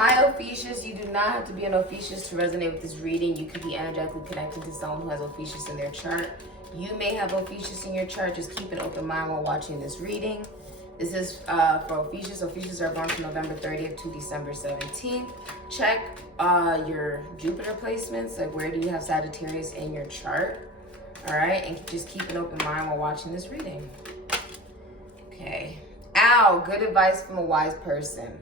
Hi, Ophiuchus. You do not have to be an Ophiuchus to resonate with this reading. You could be energetically connected to someone who has Ophiuchus in their chart. You may have Ophiuchus in your chart. Just keep an open mind while watching this reading. This is for Ophiuchus. Ophiuchus are born from November 30th to December 17th. Check your Jupiter placements. Like, where do you have Sagittarius in your chart? All right, and just keep an open mind while watching this reading. Okay. Ow, good advice from a wise person.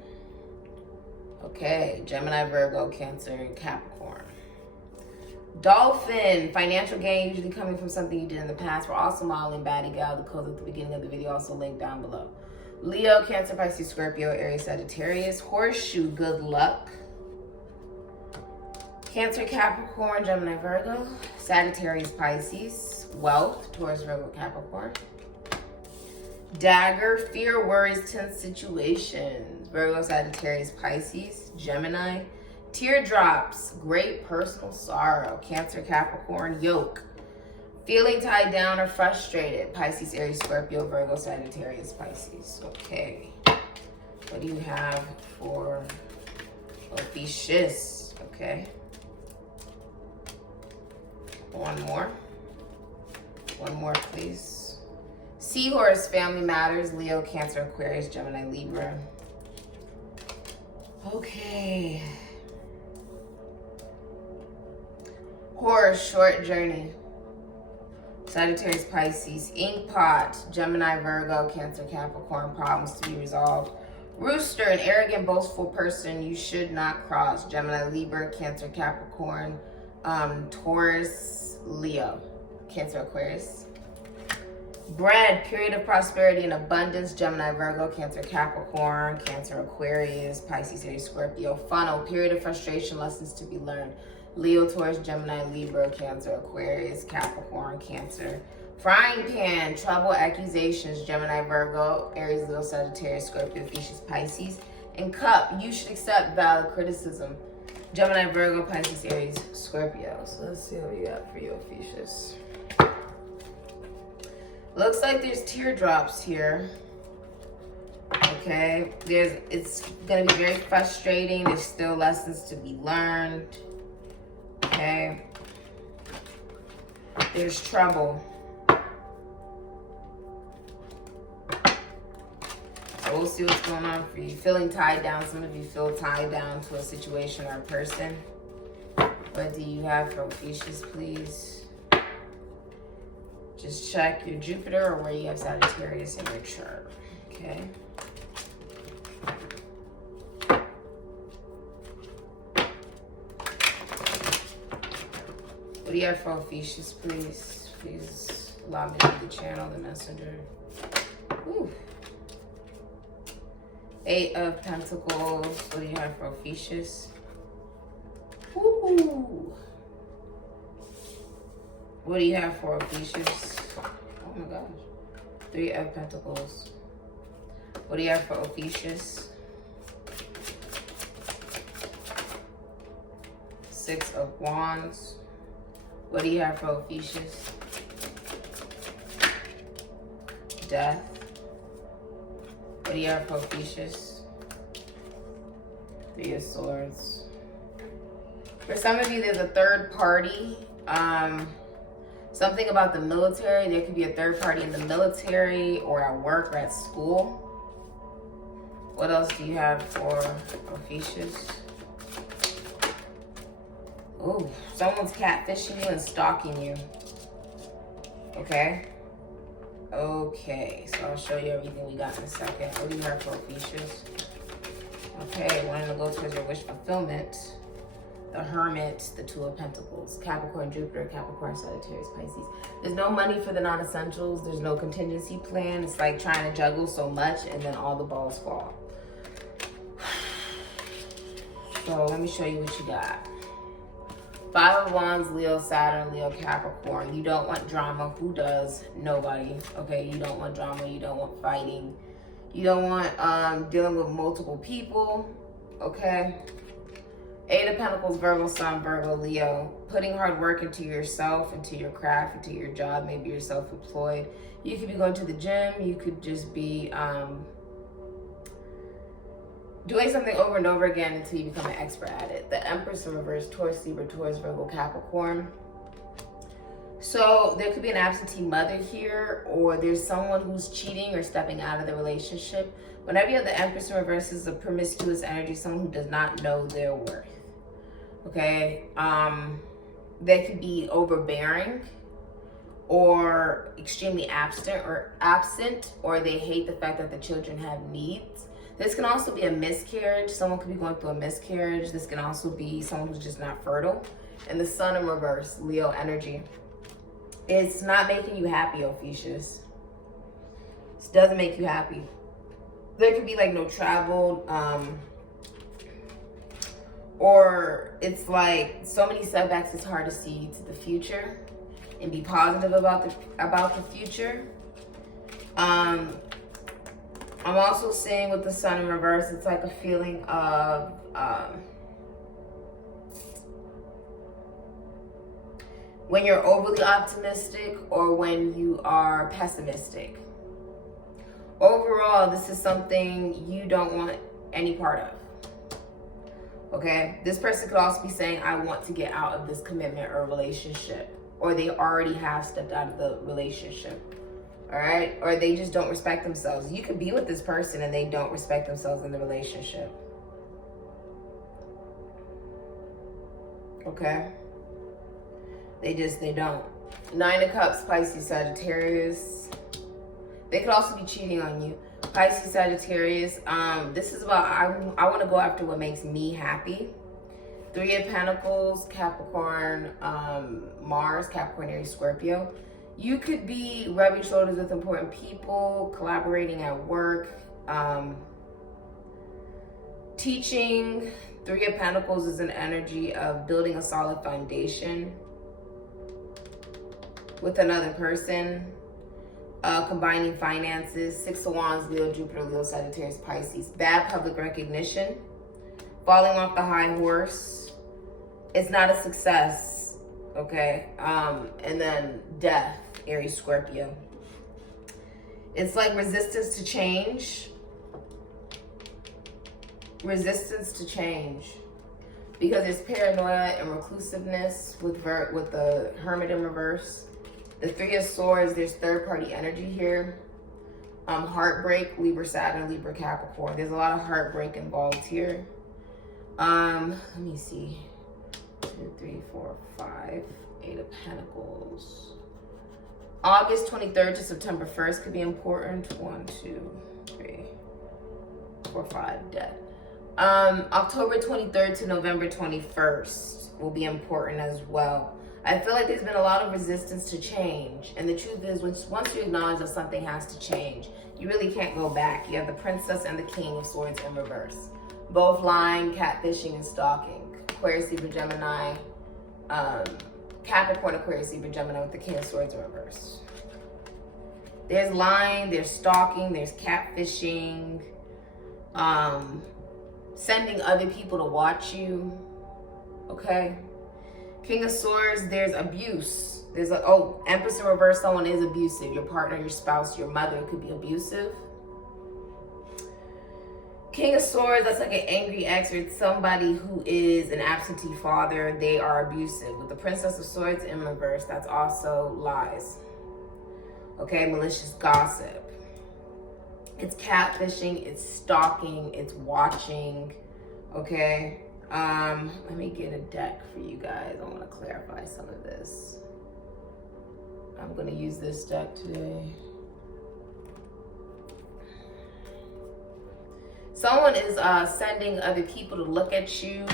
Okay, Gemini, Virgo, Cancer, and Capricorn. Dolphin, financial gain usually coming from something you did in the past. We're also modeling Baddie Gal. The code at the beginning of the video also linked down below. Leo, Cancer, Pisces, Scorpio, Aries, Sagittarius. Horseshoe, good luck. Cancer, Capricorn, Gemini, Virgo. Sagittarius, Pisces. Wealth, Taurus, Virgo, Capricorn. Dagger, fear, worries, tense situations. Virgo, Sagittarius, Pisces, Gemini. Teardrops, great personal sorrow. Cancer, Capricorn. Yoke, feeling tied down or frustrated. Pisces, Aries, Scorpio, Virgo, Sagittarius, Pisces. Okay. What do you have for Ophiuchus? Okay. One more, please. Seahorse, family matters. Leo, Cancer, Aquarius, Gemini, Libra. Okay. Horse, short journey. Sagittarius, Pisces. Inkpot, Gemini, Virgo, Cancer, Capricorn. Problems to be resolved. Rooster, an arrogant, boastful person you should not cross. Gemini, Libra, Cancer, Capricorn. Taurus, Leo, Cancer, Aquarius. Bread, period of prosperity and abundance. Gemini, Virgo, Cancer, Capricorn, Cancer, Aquarius, Pisces, Aries, Scorpio. Funnel, period of frustration, lessons to be learned. Leo, Taurus, Gemini, Libra, Cancer, Aquarius, Capricorn, Cancer. Frying pan, trouble, accusations. Gemini, Virgo, Aries, Leo, Sagittarius, Scorpio, Ophiuchus, Pisces. And cup, you should accept valid criticism. Gemini, Virgo, Pisces, Aries, Scorpio. So let's see what we got for you, Ophiuchus. Looks like there's teardrops here. Okay, it's gonna be very frustrating. There's still lessons to be learned. Okay, there's trouble. So we'll see what's going on for you. Feeling tied down. Some of you feel tied down to a situation or a person. What do you have for Ophiuchus, please? Just check your Jupiter or where you have Sagittarius in your chart, okay? What do you have for Ophiuchus, please? Please allow me to read the channel, the messenger. Ooh. 8 of Pentacles. What do you have for Ophiuchus? Ooh. What do you have for Ophiuchus? Oh my gosh. 3 of Pentacles. What do you have for Ophiuchus? 6 of Wands. What do you have for Ophiuchus? Death. What do you have for Ophiuchus? 3 of Swords. For some of you, there's a third party. Something about the military. There could be a third party in the military or at work or at school. What else do you have for Ophiuchus? Ooh, someone's catfishing you and stalking you. Okay. Okay, so I'll show you everything we got in a second. What do you have for Ophiuchus? Okay, wanting to go towards your wish fulfillment. The Hermit, the 2 of Pentacles, Capricorn, Jupiter, Capricorn, Sagittarius, Pisces. There's no money for the non-essentials. There's no contingency plan. It's like trying to juggle so much and then all the balls fall. So let me show you what you got. 5 of Wands, Leo, Saturn, Leo, Capricorn. You don't want drama. Who does? Nobody. Okay, you don't want drama. You don't want fighting. You don't want dealing with multiple people. Okay. 8 of Pentacles, Virgo, Sun, Virgo, Leo. Putting hard work into yourself, into your craft, into your job. Maybe you're self-employed. You could be going to the gym. You could just be doing something over and over again until you become an expert at it. The Empress in reverse, Taurus, Libra, Taurus, Virgo, Capricorn. So there could be an absentee mother here, or there's someone who's cheating or stepping out of the relationship. Whenever you have the Empress in reverse, is a promiscuous energy, someone who does not know their worth. Okay, they could be overbearing or extremely absent, or they hate the fact that the children have needs. This can also be a miscarriage. Someone could be going through a miscarriage. This can also be someone who's just not fertile. And the Sun in reverse, Leo energy. It's not making you happy, Ophiuchus. This doesn't make you happy. There could be like no travel, or it's like so many setbacks, it's hard to see to the future and be positive about the future. I'm also seeing with the Sun in reverse, it's like a feeling of when you're overly optimistic or when you are pessimistic. Overall, this is something you don't want any part of. Okay, this person could also be saying, I want to get out of this commitment or relationship, or they already have stepped out of the relationship. All right, or they just don't respect themselves. You could be with this person and they don't respect themselves in the relationship. Okay, they don't. Nine of Cups, Pisces, Sagittarius. They could also be cheating on you. Pisces, Sagittarius. This is about, I want to go after what makes me happy. Three of Pentacles, Capricorn, Mars, Capricorn, Aries, Scorpio. You could be rubbing shoulders with important people, collaborating at work, teaching. Three of Pentacles is an energy of building a solid foundation with another person. Combining finances. Six of Wands, Leo, Jupiter, Leo, Sagittarius, Pisces. Bad public recognition. Falling off the high horse. It's not a success. Okay. And then death, Aries, Scorpio. It's like resistance to change. Resistance to change. Because there's paranoia and reclusiveness with the Hermit in reverse. The Three of Swords, there's third-party energy here. Heartbreak, Libra, Saturn, Libra, Capricorn. There's a lot of heartbreak involved here. Let me see. 2, 3, 4, 5. 8 of Pentacles. August 23rd to September 1st could be important. 1, 2, 3, 4, 5. Death. October 23rd to November 21st will be important as well. I feel like there's been a lot of resistance to change. And the truth is, once you acknowledge that something has to change, you really can't go back. You have the Princess and the King of Swords in reverse. Both lying, catfishing, and stalking. Aquarius, Libra, Gemini. Capricorn, Aquarius, Libra, Gemini with the King of Swords in reverse. There's lying, there's stalking, there's catfishing. Sending other people to watch you. Okay? King of Swords, there's abuse. There's Empress in reverse, someone is abusive. Your partner, your spouse, your mother could be abusive. King of Swords, that's like an angry ex, or it's somebody who is an absentee father. They are abusive. With the Princess of Swords in reverse, that's also lies. Okay, malicious gossip. It's catfishing, it's stalking, it's watching. Okay. Let me get a deck for you guys. I want to clarify some of this. I'm going to use this deck today. Someone is sending other people to look at you.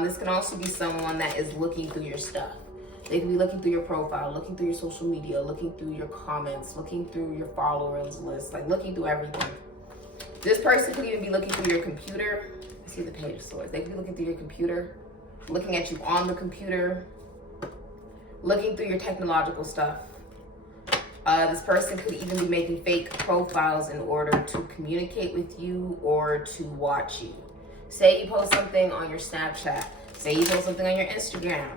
This can also be someone that is looking through your stuff. They can be looking through your profile, looking through your social media, looking through your comments, looking through your followers list, like looking through everything. This person could even be looking through your computer. See the Page of Swords. They could be looking through your computer, looking at you on the computer, looking through your technological stuff. This person could even be making fake profiles in order to communicate with you or to watch you. Say you post something on your Snapchat. Say you post something on your Instagram.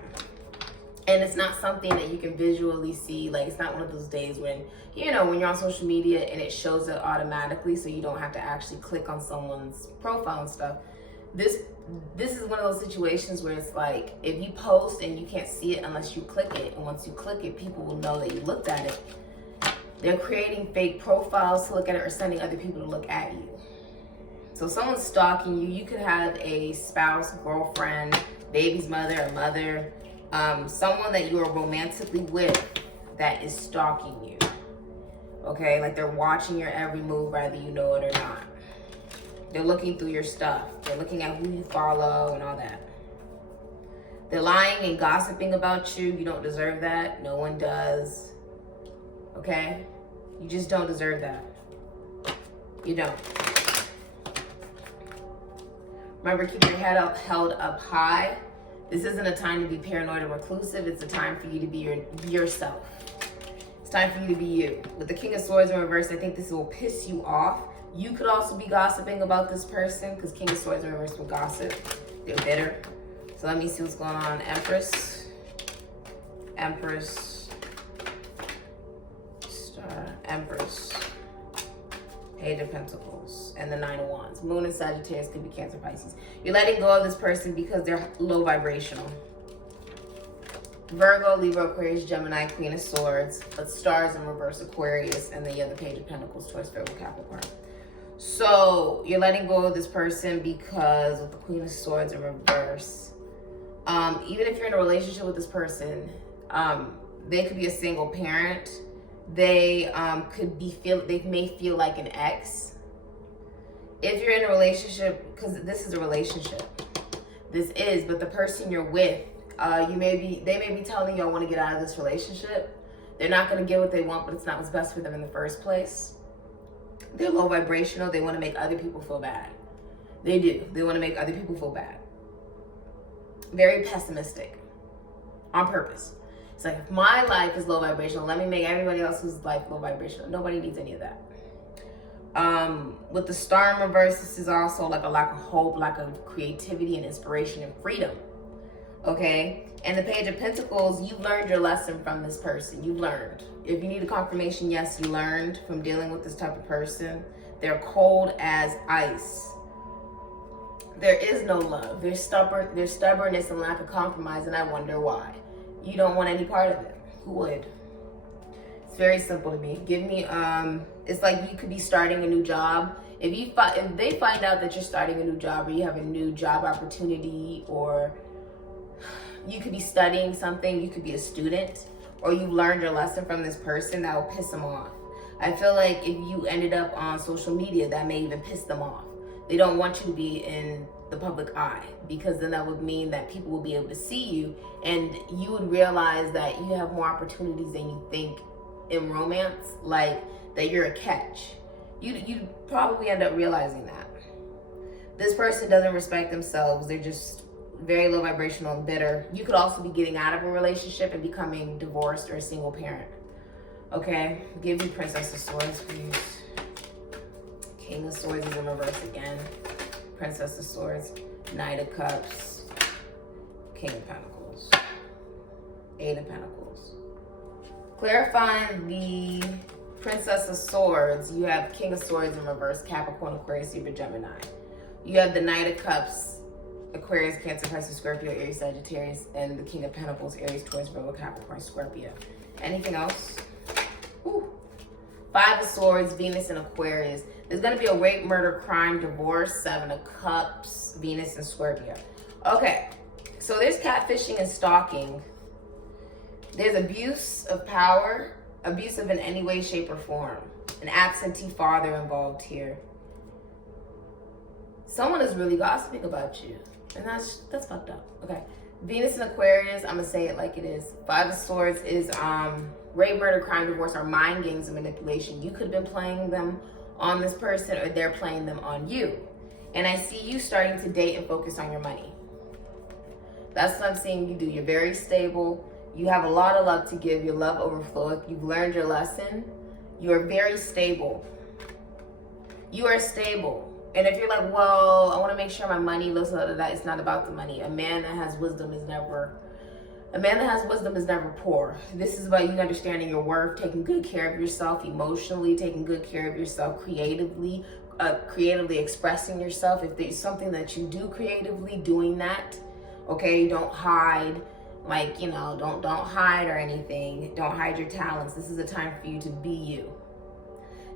And it's not something that you can visually see. Like, it's not one of those days when, you know, when you're on social media and it shows it automatically, so you don't have to actually click on someone's profile and stuff. This is one of those situations where it's like, if you post and you can't see it unless you click it, and once you click it, people will know that you looked at it. They're creating fake profiles to look at it, or sending other people to look at you. So someone's stalking you. You could have a spouse, girlfriend, baby's mother, or mother, someone that you are romantically with that is stalking you. Okay, like they're watching your every move, whether you know it or not. They're looking through your stuff. They're looking at who you follow and all that. They're lying and gossiping about you. You don't deserve that. No one does. Okay? You just don't deserve that. You don't. Remember, keep your head held up high. This isn't a time to be paranoid or reclusive. It's a time for you to be yourself. It's time for you to be you. With the King of Swords in reverse, I think this will piss you off. You could also be gossiping about this person, because King of Swords in reverse will gossip. They're bitter. So let me see what's going on. Empress. Empress. Star. Empress. Page of Pentacles. And the Nine of Wands. Moon and Sagittarius could be Cancer, Pisces. You're letting go of this person because they're low vibrational. Virgo, Libra, Aquarius, Gemini, Queen of Swords. But stars in reverse, Aquarius. And then you have the Page of Pentacles, Taurus, Virgo, Capricorn. So you're letting go of this person because with the Queen of Swords in reverse, even if you're in a relationship with this person, they could be a single parent. They they may feel like an ex. If you're in a relationship, because this is a relationship, but the person you're with, they may be telling you, I want to get out of this relationship. They're not going to get what they want, but it's not what's best for them in the first place. They're low vibrational. They want to make other people feel bad. They do. They want to make other people feel bad. Very pessimistic. On purpose. It's like, if my life is low vibrational, let me make everybody else's life low vibrational. Nobody needs any of that. With the star in reverse, this is also like a lack of hope, lack of creativity and inspiration and freedom. Okay? And the Page of Pentacles, you've learned your lesson from this person. You've learned. If you need a confirmation, yes, you learned from dealing with this type of person. They're cold as ice. There is no love. There's stubbornness and lack of compromise, and I wonder why. You don't want any part of it. Who would? It's very simple to me. Give me, it's like you could be starting a new job. If they find out that you're starting a new job, or you have a new job opportunity, or you could be studying something, you could be a student, or you've learned your lesson from this person, that will piss them off. I feel like if you ended up on social media, that may even piss them off. They don't want you to be in the public eye, because then that would mean that people will be able to see you, and you would realize that you have more opportunities than you think in romance, like that you're a catch. You'd probably end up realizing that. This person doesn't respect themselves. They're just very low vibrational and bitter. You could also be getting out of a relationship and becoming divorced or a single parent. Okay, give me Princess of Swords, please. King of Swords is in reverse again. Princess of Swords, Knight of Cups, King of Pentacles, Eight of Pentacles. Clarifying the Princess of Swords, you have King of Swords in reverse, Capricorn, Aquarius, Libra, Gemini. You have the Knight of Cups, Aquarius, Cancer, Pisces, Scorpio, Aries, Sagittarius, and the King of Pentacles, Aries, Taurus, Virgo, Capricorn, Scorpio. Anything else? Ooh. Five of Swords, Venus and Aquarius. There's going to be a rape, murder, crime, divorce, Seven of Cups, Venus and Scorpio. Okay, so there's catfishing and stalking. There's abuse of power, abusive in any way, shape, or form. An absentee father involved here. Someone is really gossiping about you, and that's fucked up. Okay, Venus and Aquarius, I'm gonna say it like it is. Five of Swords is rape, murder, crime, divorce, or mind games and manipulation. You could have been playing them on this person, or they're playing them on you. And I see you starting to date and focus on your money. That's what I'm seeing you do. You're very stable. You have a lot of love to give. Your love overflows. You've learned your lesson. You are very stable. You are stable. And if you're like, well, I want to make sure my money looks like that, it's not about the money. A man that has wisdom is never A man that has wisdom is never poor. This is about you understanding your worth, taking good care of yourself emotionally, taking good care of yourself creatively, creatively expressing yourself. If there's something that you do creatively, doing that, okay? Don't hide, like, you know, don't hide or anything. Don't hide your talents. This is a time for you to be you.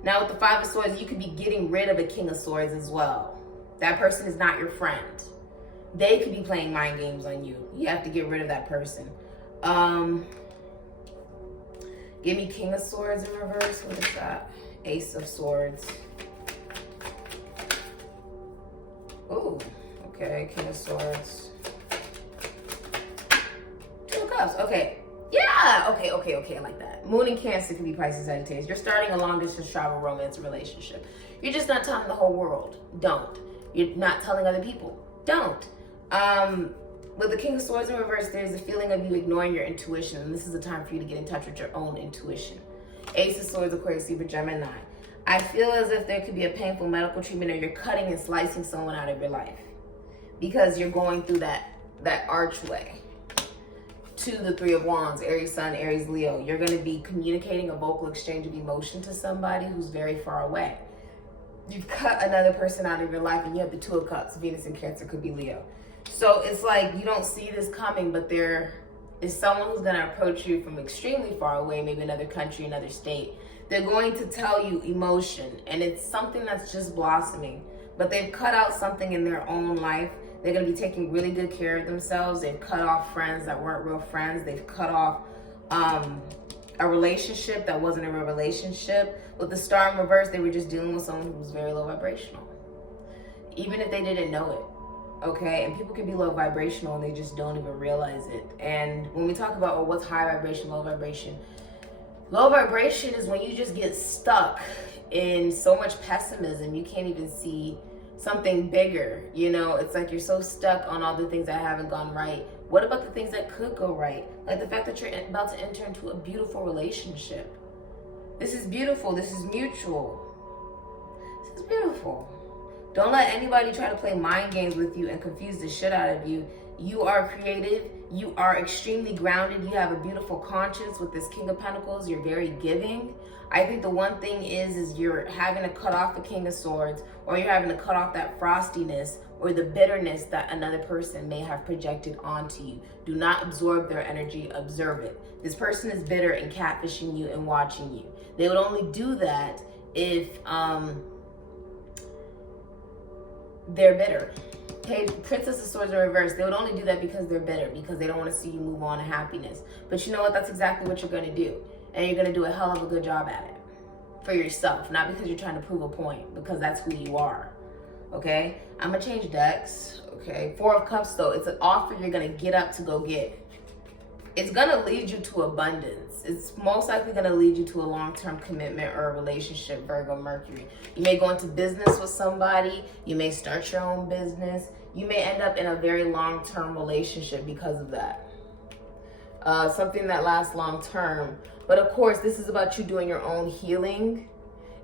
Now, with the Five of Swords, you could be getting rid of a King of Swords as well. That person is not your friend. They could be playing mind games on you. You have to get rid of that person. Give me King of Swords in reverse. What is that? Ace of Swords. Ooh, okay, King of Swords. Two of Cups, okay. Yeah, okay, I like that. Moon in Cancer could be Pisces, Sagittarius. You're starting a long distance travel, romance, relationship. You're just not telling the whole world. Don't. You're not telling other people. Don't. With the King of Swords in reverse, there's a feeling of you ignoring your intuition, and this is a time for you to get in touch with your own intuition. Ace of Swords, Aquarius, Libra, Gemini. I feel as if there could be a painful medical treatment, or you're cutting and slicing someone out of your life because you're going through that archway to the Three of Wands, Aries Sun, Aries Leo. You're going to be communicating a vocal exchange of emotion to somebody who's very far away. You've cut another person out of your life, and you have the Two of Cups. Venus in Cancer could be Leo. So it's like you don't see this coming, but there is someone who's going to approach you from extremely far away, maybe another country, another state. They're going to tell you emotion, and it's something that's just blossoming. But they've cut out something in their own life. They're going to be taking really good care of themselves. They've cut off friends that weren't real friends. They've cut off a relationship that wasn't a real relationship. With the Star in reverse, they were just dealing with someone who was very low vibrational, even if they didn't know it, okay? And people can be low vibrational and they just don't even realize it. And when we talk about, well, what's high vibration, low vibration is when you just get stuck in so much pessimism, you can't even see something bigger. You know, it's like you're so stuck on all the things that haven't gone right. What about the things that could go right? Like the fact that you're about to enter into a beautiful relationship. This is beautiful. This is mutual. This is beautiful. Don't let anybody try to play mind games with you and confuse the shit out of you. You are creative. You are extremely grounded. You have a beautiful conscience with this King of Pentacles. You're very giving. I think the one thing is you're having to cut off the King of Swords, or you're having to cut off that frostiness or the bitterness that another person may have projected onto you. Do not absorb their energy, observe it. This person is bitter and catfishing you and watching you. They would only do that if they're bitter. Okay, Princess of Swords in reverse, they would only do that because they're bitter, because they don't want to see you move on to happiness. But you know what? That's exactly what you're going to do. And you're going to do a hell of a good job at it for yourself, not because you're trying to prove a point, because that's who you are. Okay, I'm going to change decks. Okay, Four of Cups, though, it's an offer you're going to get up to go get. It's going to lead you to abundance. It's most likely going to lead you to a long-term commitment or a relationship, Virgo, Mercury. You may go into business with somebody. You may start your own business. You may end up in a very long-term relationship because of that. Something that lasts long-term. But of course, this is about you doing your own healing.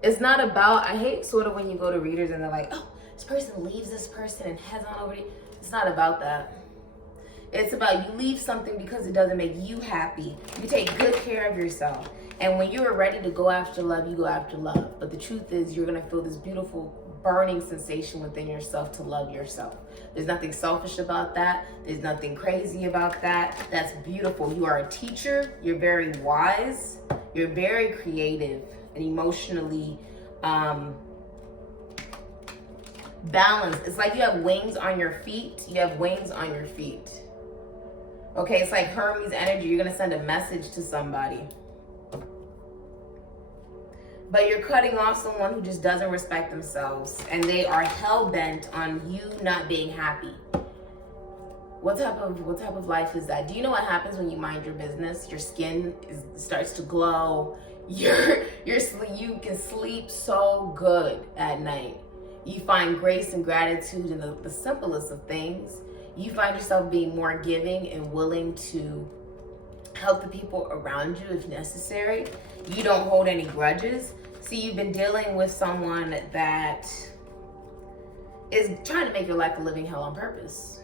It's not about, I hate sort of when you go to readers and they're like, oh, this person leaves this person and heads on over to you. It's not about that. It's about you leave something because it doesn't make you happy. You take good care of yourself. And when you're ready to go after love, you go after love. But the truth is, you're going to feel this beautiful burning sensation within yourself to love yourself. There's nothing selfish about that. There's nothing crazy about that. That's beautiful. You are a teacher. You're very wise. You're very creative and emotionally balanced. It's like you have wings on your feet. You have wings on your feet. Okay, it's like Hermes energy. You're going to send a message to somebody. But you're cutting off someone who just doesn't respect themselves, and they are hell-bent on you not being happy. What type of life is that? Do you know what happens when you mind your business? Your skin starts to glow. You can sleep so good at night. You find grace and gratitude in the simplest of things. You find yourself being more giving and willing to help the people around you if necessary. You don't hold any grudges. See, you've been dealing with someone that is trying to make your life a living hell on purpose.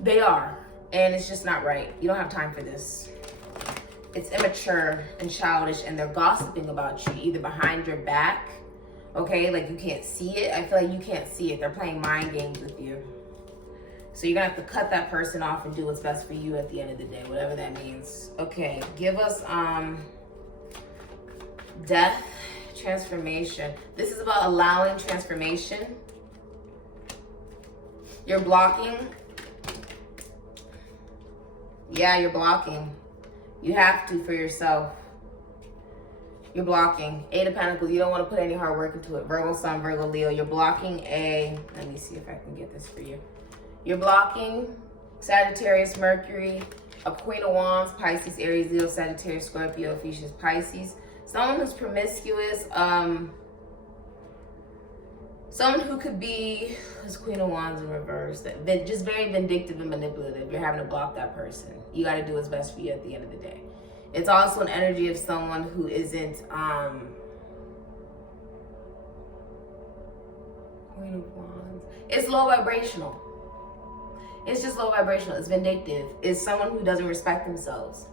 They are. And it's just not right. You don't have time for this. It's immature and childish, and they're gossiping about you either behind your back, okay? Like you can't see it. I feel like you can't see it. They're playing mind games with you. So you're gonna have to cut that person off and do what's best for you at the end of the day, whatever that means. Okay, give us death, transformation. This is about allowing transformation. You're blocking. Yeah, you're blocking. You have to for yourself. You're blocking. 8 of Pentacles. You don't want to put any hard work into it. Virgo Sun, Virgo Leo. You're blocking let me see if I can get this for you. You're blocking Sagittarius, Mercury, a Queen of Wands, Pisces, Aries, Leo, Sagittarius, Scorpio, Ophiuchus, Pisces. Someone who's promiscuous, someone who could be this Queen of Wands in reverse, just very vindictive and manipulative. You're having to block that person. You got to do what's best for you at the end of the day. It's also an energy of someone who isn't, Queen of Wands. It's low vibrational. It's just low vibrational. It's vindictive. It's someone who doesn't respect themselves.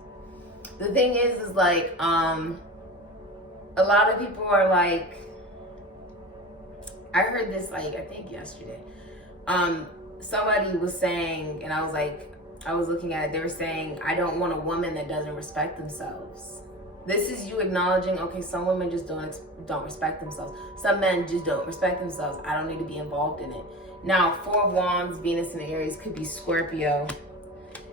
The thing is like, a lot of people are like, I heard this like, I think yesterday. Somebody was saying, and I was looking at it, they were saying, I don't want a woman that doesn't respect themselves. This is you acknowledging, okay, some women just don't respect themselves. Some men just don't respect themselves. I don't need to be involved in it. Now, 4 of Wands, Venus in Aries could be Scorpio.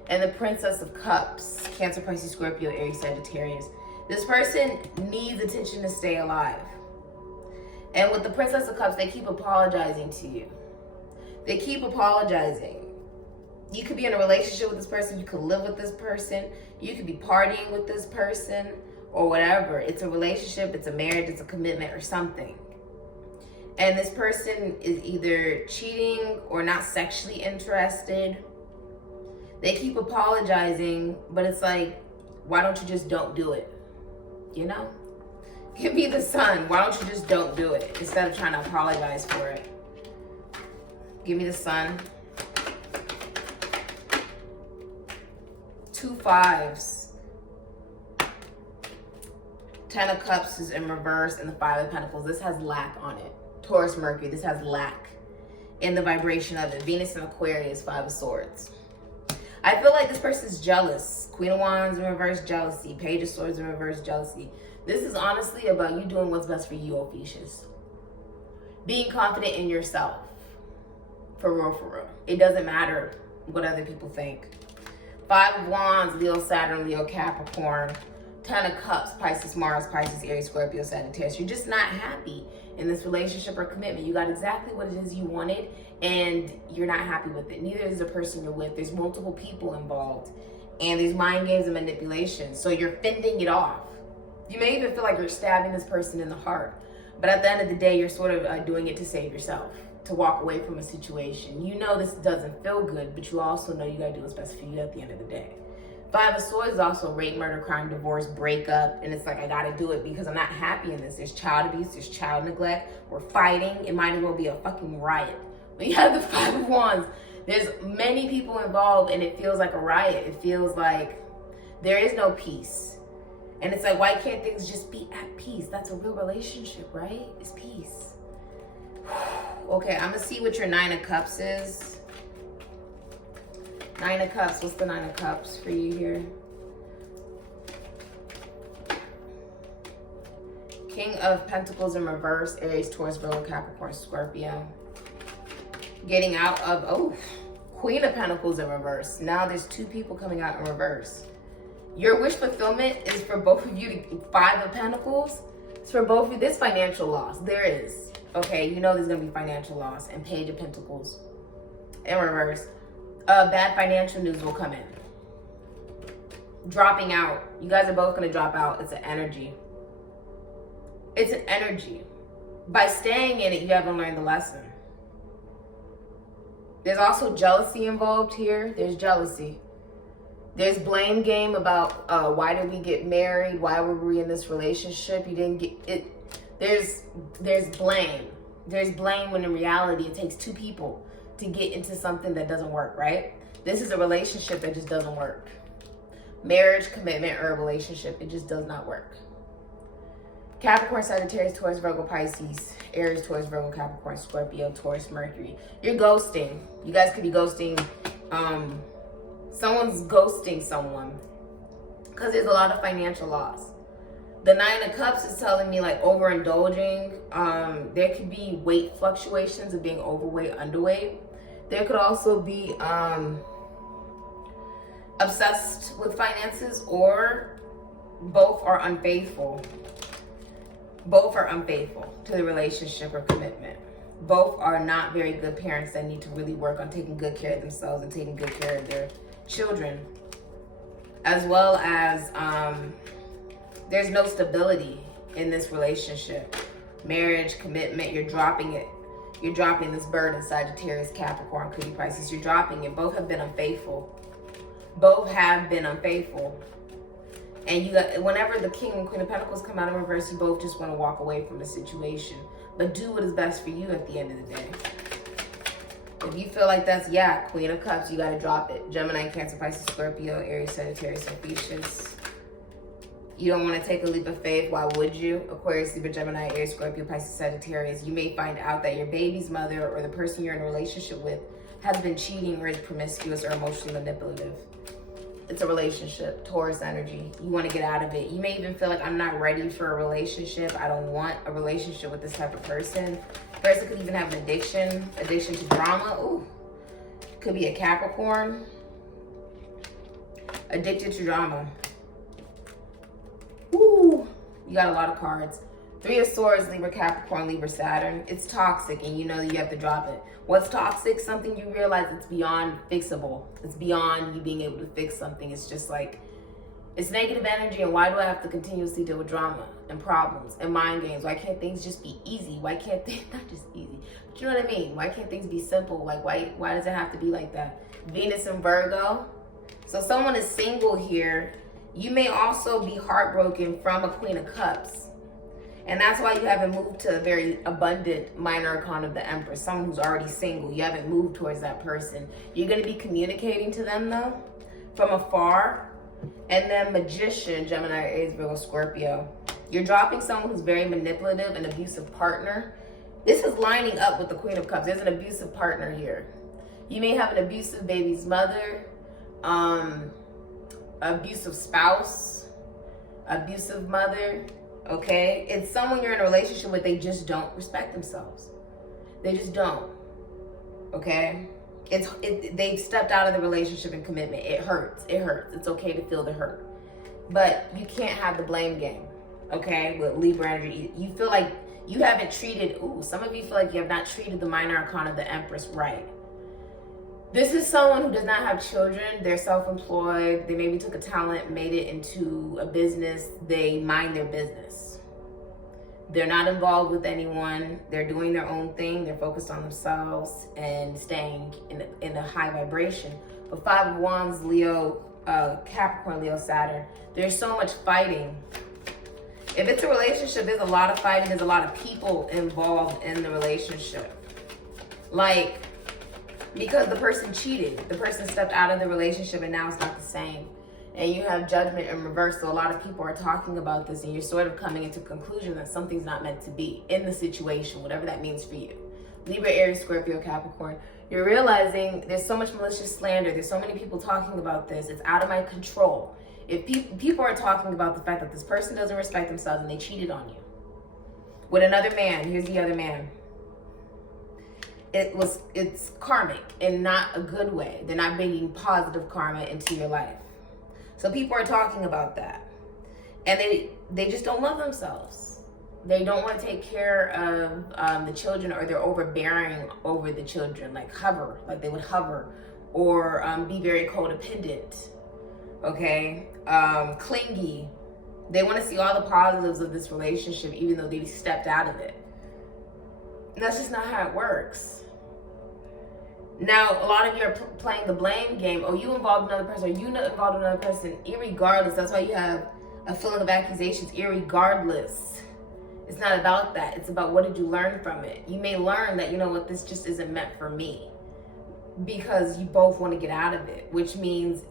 And the Princess of Cups, Cancer, Pisces, Scorpio, Aries, Sagittarius. This person needs attention to stay alive. And with the Princess of Cups, they keep apologizing to you. They keep apologizing. You could be in a relationship with this person. You could live with this person. You could be partying with this person or whatever. It's a relationship, it's a marriage, it's a commitment or something. And this person is either cheating or not sexually interested. They keep apologizing, but it's like, why don't you just don't do it? You know? Give me the Sun. Why don't you just don't do it instead of trying to apologize for it? Give me the Sun. 2 5s. 10 of Cups is in reverse and the 5 of Pentacles. This has lack on it. Taurus, Mercury. This has lack in the vibration of it. Venus and Aquarius, 5 of Swords. I feel like this person's jealous. Queen of Wands in reverse, jealousy. Page of Swords in reverse, jealousy. This is honestly about you doing what's best for you, Ophiuchus. Being confident in yourself. For real, for real. It doesn't matter what other people think. 5 of Wands, Leo, Saturn, Leo, Capricorn. 10 of Cups, Pisces, Mars, Pisces, Aries, Scorpio, Sagittarius. You're just not happy in this relationship or commitment. You got exactly what it is you wanted and you're not happy with it. Neither is the person you're with. There's multiple people involved and there's mind games and manipulation. So you're fending it off. You may even feel like you're stabbing this person in the heart. But at the end of the day, you're sort of doing it to save yourself, to walk away from a situation. You know this doesn't feel good, but you also know you gotta do what's best for you at the end of the day. 5 of Swords is also rape, murder, crime, divorce, breakup. And it's like, I gotta do it because I'm not happy in this. There's child abuse, there's child neglect. We're fighting. It might as well be a fucking riot. When you have the 5 of Wands, there's many people involved and it feels like a riot. It feels like there is no peace. And it's like, why can't things just be at peace? That's a real relationship, right? It's peace. Okay, I'm gonna see what your 9 of Cups is. 9 of Cups, what's the 9 of Cups for you here? King of Pentacles in reverse, Aries, Taurus, Virgo, Capricorn, Scorpio. Getting out of, Queen of Pentacles in reverse. Now there's 2 people coming out in reverse. Your wish fulfillment is for both of you, 5 of Pentacles. It's for both of you. There's financial loss. There is. Okay, you know there's going to be financial loss. And Page of Pentacles in reverse. Bad financial news will come in. Dropping out. You guys are both going to drop out. It's an energy. It's an energy. By staying in it, you haven't learned the lesson. There's also jealousy involved here. There's jealousy. There's blame game about why did we get married? Why were we in this relationship? You didn't get it. There's blame. There's blame when in reality it takes 2 people to get into something that doesn't work, right? This is a relationship that just doesn't work. Marriage, commitment, or a relationship, it just does not work. Capricorn, Sagittarius, Taurus, Virgo, Pisces, Aries, Taurus, Virgo, Capricorn, Scorpio, Taurus, Mercury. You're ghosting. You guys could be ghosting. Someone's ghosting someone because there's a lot of financial loss. The Nine of Cups is telling me like overindulging. There could be weight fluctuations of being overweight, underweight. There could also be obsessed with finances, or both are unfaithful. Both are unfaithful to the relationship or commitment. Both are not very good parents that need to really work on taking good care of themselves and taking good care of their children. As well as there's no stability in this relationship. Marriage, commitment, you're dropping it. You're dropping this burden, Sagittarius, Capricorn, could be Pisces. You're dropping it. Both have been unfaithful. Both have been unfaithful. And you got, whenever the King and Queen of Pentacles come out in reverse, you both just want to walk away from the situation. But do what is best for you at the end of the day. If you feel like that's, yeah, Queen of Cups, you got to drop it. Gemini, Cancer, Pisces, Scorpio, Aries, Sagittarius, Ophiuchus. You don't want to take a leap of faith. Why would you? Aquarius, Libra, Gemini, Aries, Scorpio, Pisces, Sagittarius. You may find out that your baby's mother or the person you're in a relationship with has been cheating or is promiscuous or emotionally manipulative. It's a relationship, Taurus energy. You want to get out of it. You may even feel like, I'm not ready for a relationship. I don't want a relationship with this type of person. Person could even have an addiction to drama. Ooh, could be a Capricorn. Addicted to drama. Ooh, you got a lot of cards. Three of Swords, Libra, Capricorn, Libra, Saturn. It's toxic and you know that you have to drop it. What's toxic? Something you realize it's beyond fixable. It's beyond you being able to fix something. It's just like, it's negative energy, and why do I have to continuously deal with drama and problems and mind games? Why can't things just be easy? Why can't they, not just easy, but you know what I mean? Why can't things be simple? Like, why does it have to be like that? Venus and Virgo. So someone is single here. You may also be heartbroken from a Queen of Cups. And that's why you haven't moved to a very abundant minor arcana of the Empress, someone who's already single. You haven't moved towards that person. You're going to be communicating to them, though, from afar. And then Magician, Gemini, Aries, Virgo, Scorpio. You're dropping someone who's very manipulative, an abusive partner. This is lining up with the Queen of Cups. There's an abusive partner here. You may have an abusive baby's mother, abusive spouse, abusive mother. Okay, it's someone you're in a relationship with. They just don't respect themselves. They just don't. Okay, they've stepped out of the relationship and commitment. It hurts. It hurts. It's okay to feel the hurt, but you can't have the blame game. Okay, with Libra energy, you feel like you haven't treated. Ooh, some of you feel like you have not treated the minor arcana of the Empress right. This is someone who does not have children. They're self-employed. They maybe took a talent, made it into a business. They mind their business. They're not involved with anyone. They're doing their own thing. They're focused on themselves and staying in a high vibration. But Five of Wands, Leo, Capricorn, Leo, Saturn. There's so much fighting. If it's a relationship, there's a lot of fighting. There's a lot of people involved in the relationship. Like, because the person cheated, the person stepped out of the relationship and now it's not the same. And you have Judgment in reverse, so a lot of people are talking about this and you're sort of coming into conclusion that something's not meant to be in the situation, whatever that means for you. Libra, Aries, Scorpio, Capricorn. You're realizing there's so much malicious slander, there's so many people talking about this, it's out of my control. If people are talking about the fact that this person doesn't respect themselves and they cheated on you with another man, here's the other man. It's karmic in not a good way. They're not bringing positive karma into your life. So people are talking about that. And they just don't love themselves. They don't want to take care of the children, or they're overbearing over the children, like they would hover, or be very codependent, okay? Clingy. They want to see all the positives of this relationship, even though they stepped out of it. And that's just not how it works. Now, a lot of you are playing the blame game. Oh, you involved another person, or you involved another person. Irregardless, that's why you have a feeling of accusations. Irregardless, it's not about that. It's about, what did you learn from it? You may learn that, you know what, this just isn't meant for me. because you both want to get out of it, which means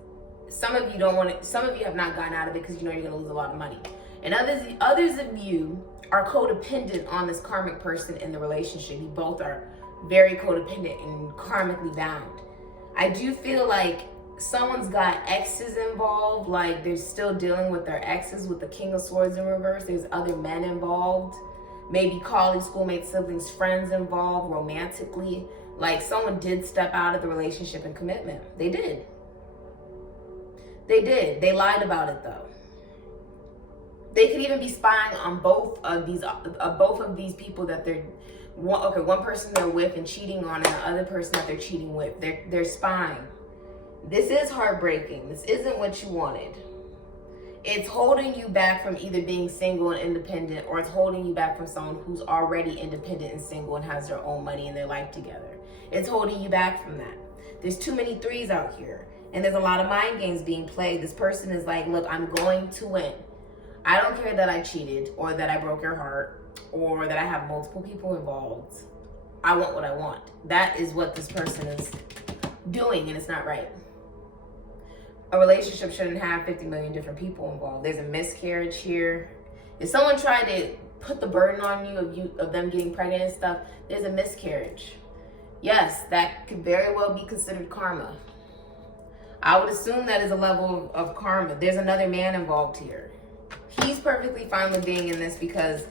some of you don't want to, some of you have not gotten out of it because you know you're going to lose a lot of money. And others of you are codependent on this karmic person in the relationship. You both are very codependent and karmically bound. I do feel like someone's got exes involved, like they're still dealing with their exes with the King of Swords in reverse. There's other men involved, maybe colleagues, schoolmates, siblings, friends involved romantically. Like someone did step out of the relationship and commitment. They did. They did. They lied about it though. They could even be spying on both of these people that they're one person they're with and cheating on, and the other person that they're cheating with. They're spying. This is heartbreaking. This isn't what you wanted. It's holding you back from either being single and independent, or it's holding you back from someone who's already independent and single and has their own money and their life together. It's holding you back from that. There's too many threes out here, and there's a lot of mind games being played. This person is like, look, I'm going to win. I don't care that I cheated or that I broke your heart or that I have multiple people involved. I want what I want. That is what this person is doing, and it's not right. A relationship shouldn't have 50 million different people involved. There's a miscarriage here. If someone tried to put the burden on you of them getting pregnant and stuff, there's a miscarriage. Yes, that could very well be considered karma. I would assume that is a level of karma. There's another man involved here. He's perfectly fine with being in this because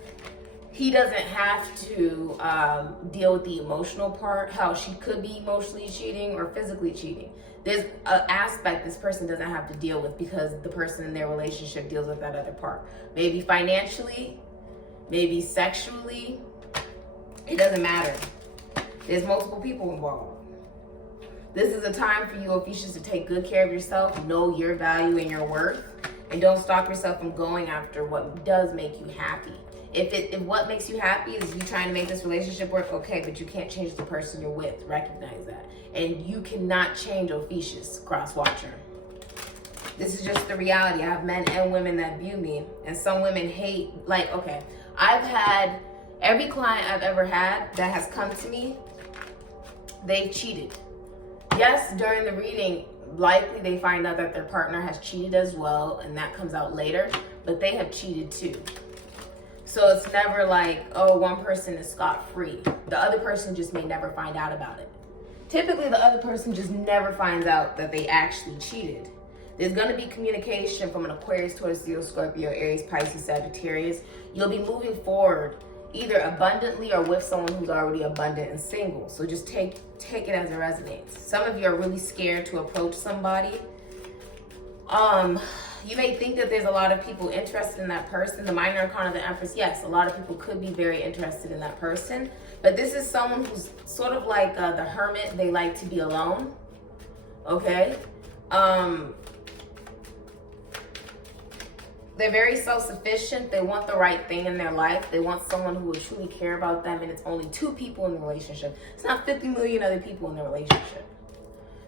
he doesn't have to deal with the emotional part, how she could be emotionally cheating or physically cheating. There's an aspect this person doesn't have to deal with because the person in their relationship deals with that other part. Maybe financially, maybe sexually, it doesn't matter. There's multiple people involved. This is a time for you, Ophiuchus, to take good care of yourself, know your value and your worth, and don't stop yourself from going after what does make you happy. If what makes you happy is you trying to make this relationship work, okay, but you can't change the person you're with. Recognize that. And you cannot change Ophiuchus, cross-watcher. This is just the reality. I have men and women that view me, and some women hate, like, okay, I've had, every client I've ever had that has come to me, they've cheated. Yes, during the reading, likely they find out that their partner has cheated as well, and that comes out later, but they have cheated too. So it's never like, oh, one person is scot-free. The other person just may never find out about it. Typically, the other person just never finds out that they actually cheated. There's going to be communication from an Aquarius, Taurus, Leo, Scorpio, Aries, Pisces, Sagittarius. You'll be moving forward either abundantly or with someone who's already abundant and single. So just take it as it resonates. Some of you are really scared to approach somebody. You may think that there's a lot of people interested in that person. The minor arcana of the Empress, yes, a lot of people could be very interested in that person. But this is someone who's sort of like the hermit. They like to be alone. Okay? They're very self-sufficient. They want the right thing in their life. They want someone who will truly care about them, and it's only 2 people in the relationship. It's not 50 million other people in the relationship.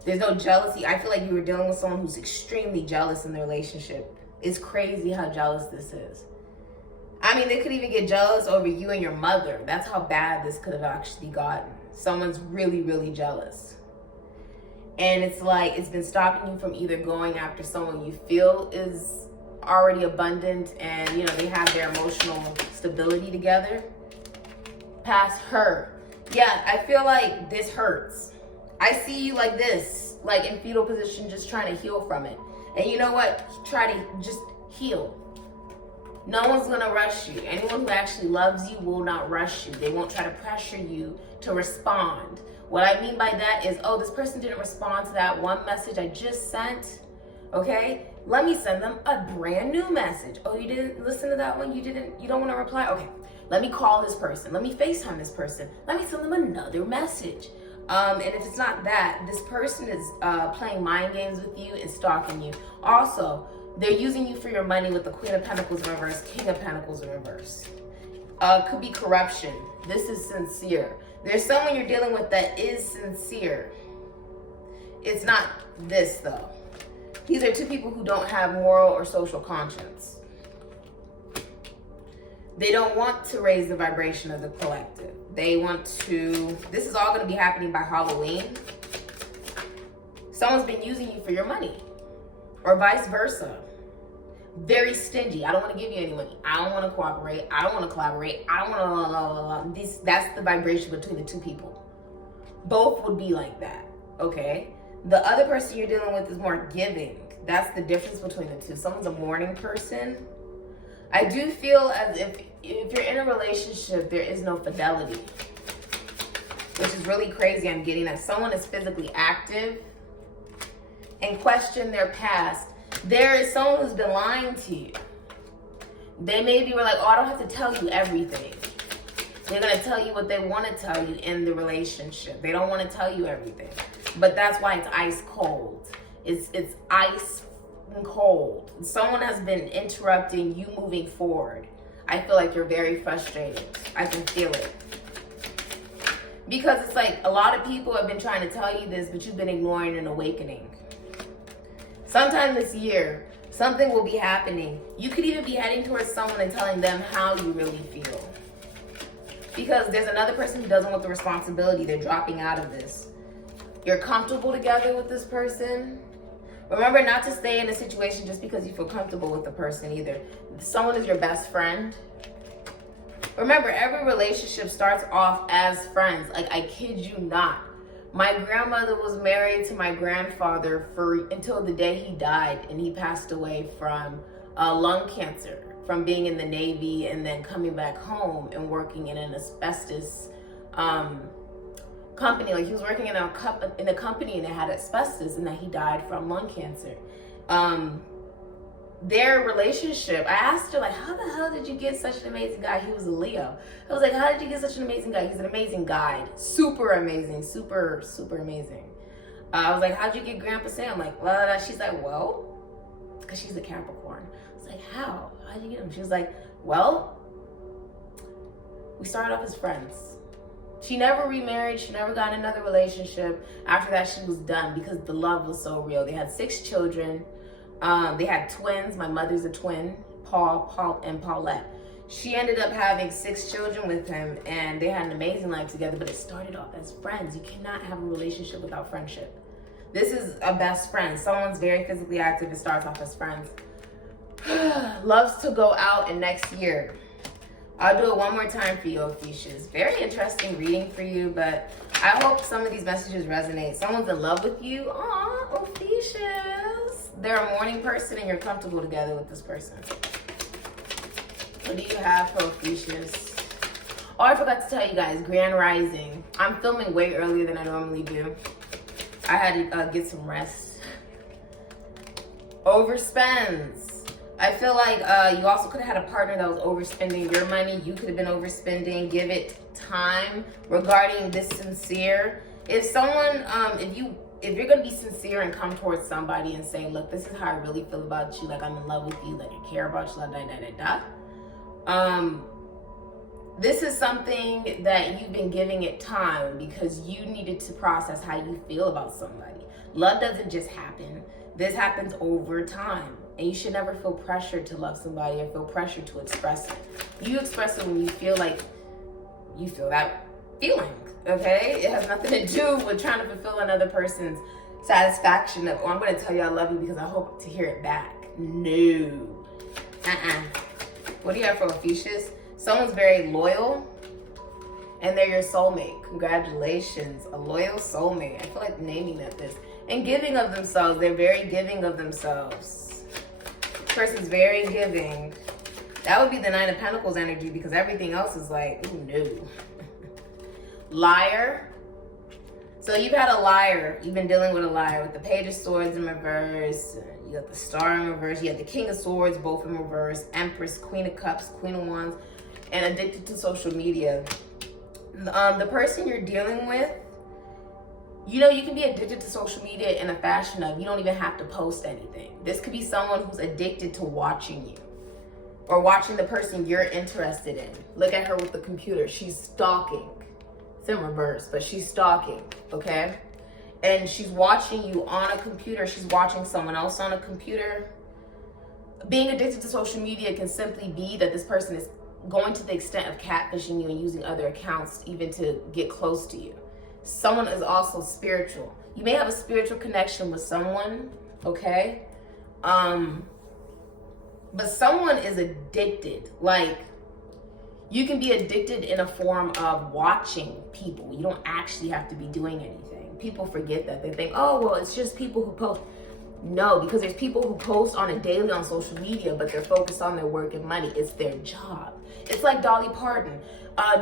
There's no jealousy. I feel like you were dealing with someone who's extremely jealous in the relationship. It's crazy how jealous this is. I mean, they could even get jealous over you and your mother. That's how bad this could have actually gotten. Someone's really, really jealous. And it's like, it's been stopping you from either going after someone you feel is already abundant and, you know, they have their emotional stability together, past her. Yeah, I feel like this hurts. I see you like this, like in fetal position, just trying to heal from it. And you know what? Try to just heal. No one's gonna rush you. Anyone who actually loves you will not rush you. They won't try to pressure you to respond. What I mean by that is, oh, this person didn't respond to that one message I just sent. Okay, let me send them a brand new message. Oh, you didn't listen to that one? You don't want to reply? Okay, let me call this person. Let me FaceTime this person. Let me send them another message. And if it's not that, this person is playing mind games with you and stalking you. Also, they're using you for your money with the Queen of Pentacles in reverse, King of Pentacles in reverse. Could be corruption. This is sincere. There's someone you're dealing with that is sincere. It's not this though. These are 2 people who don't have moral or social conscience. They don't want to raise the vibration of the collective. They want to, this is all going to be happening by Halloween. Someone's been using you for your money, or vice versa. Very stingy. I don't want to give you any money. I don't want to cooperate. I don't want to collaborate. I don't want to that's the vibration between the two people. Both would be like that, okay? The other person you're dealing with is more giving. That's the difference between the two. Someone's a morning person. I do feel as if you're in a relationship, there is no fidelity, which is really crazy. I'm getting that someone is physically active and question their past. There is someone who's been lying to you. They maybe were like, oh, I don't have to tell you everything. They're going to tell you what they want to tell you in the relationship. They don't want to tell you everything. But that's why it's ice cold. It's ice cold. Someone has been interrupting you moving forward. I feel like you're very frustrated. I can feel it. Because it's like a lot of people have been trying to tell you this, but you've been ignoring an awakening. Sometime this year, something will be happening. You could even be heading towards someone and telling them how you really feel. Because there's another person who doesn't want the responsibility. They're dropping out of this. You're comfortable together with this person. Remember not to stay in a situation just because you feel comfortable with the person either. Someone is your best friend. Remember, every relationship starts off as friends. Like, I kid you not. My grandmother was married to my grandfather until the day he died, and he passed away from lung cancer, from being in the Navy and then coming back home and working in an asbestos company. Like, he was working in a company and it had asbestos, and then he died from lung cancer. Their relationship, I asked her, like, how the hell did you get such an amazing guy? He was a Leo. I was like, how did you get such an amazing guy? He's an amazing guide. Super amazing. Super, super amazing. I was like, how'd you get Grandpa Sam? Like, blah, blah, blah. She's like, well, because she's a Capricorn. I was like, how? How'd you get him? She was like, well, we started off as friends. She never remarried. She never got in another relationship. After that, she was done because the love was so real. They had 6 children. They had twins. My mother's a twin, Paul, and Paulette. She ended up having 6 children with him, and they had an amazing life together, but it started off as friends. You cannot have a relationship without friendship. This is a best friend. Someone's very physically active. It starts off as friends. Loves to go out in next year. I'll do it one more time for you, Ophiuchus. Very interesting reading for you, but I hope some of these messages resonate. Someone's in love with you. Aw, Ophiuchus. They're a morning person and you're comfortable together with this person. What do you have for Ophiuchus? Oh, I forgot to tell you guys, Grand Rising. I'm filming way earlier than I normally do. I had to get some rest. Overspends. I feel like you also could have had a partner that was overspending your money. You could have been overspending. Give it time. Regarding this sincere, if someone, if you're gonna be sincere and come towards somebody and say, look, this is how I really feel about you. Like, I'm in love with you. Like, I care about you. Like, this is something that you've been giving it time because you needed to process how you feel about somebody. Love doesn't just happen. This happens over time. And you should never feel pressure to love somebody or feel pressure to express it. You express it when you feel like you feel that feeling, okay? It has nothing to do with trying to fulfill another person's satisfaction of, oh, I'm going to tell you I love you because I hope to hear it back. No. What do you have for Ophiuchus? Someone's very loyal and they're your soulmate. Congratulations. A loyal soulmate. I feel like naming that this. And giving of themselves. They're very giving of themselves. Person's very giving. That would be the 9 of Pentacles energy because everything else is like, ooh, no. Liar. So you've had a liar. You've been dealing with a liar with the Page of Swords in reverse. You got the Star in reverse. You have the King of Swords, both in reverse. Empress, Queen of Cups, Queen of Wands, and addicted to social media. The person you're dealing with, you know, you can be addicted to social media in a fashion of you don't even have to post anything. This could be someone who's addicted to watching you or watching the person you're interested in. Look at her with the computer. She's stalking. It's in reverse, but she's stalking, okay? And she's watching you on a computer. She's watching someone else on a computer. Being addicted to social media can simply be that this person is going to the extent of catfishing you and using other accounts even to get close to you. Someone is also spiritual. You may have a spiritual connection with someone, okay? But someone is addicted. Like, you can be addicted in a form of watching people. You don't actually have to be doing anything. People forget that. They think, oh, well, it's just people who post. No, because there's people who post on a daily on social media, but they're focused on their work and money. It's their job. It's like Dolly Parton.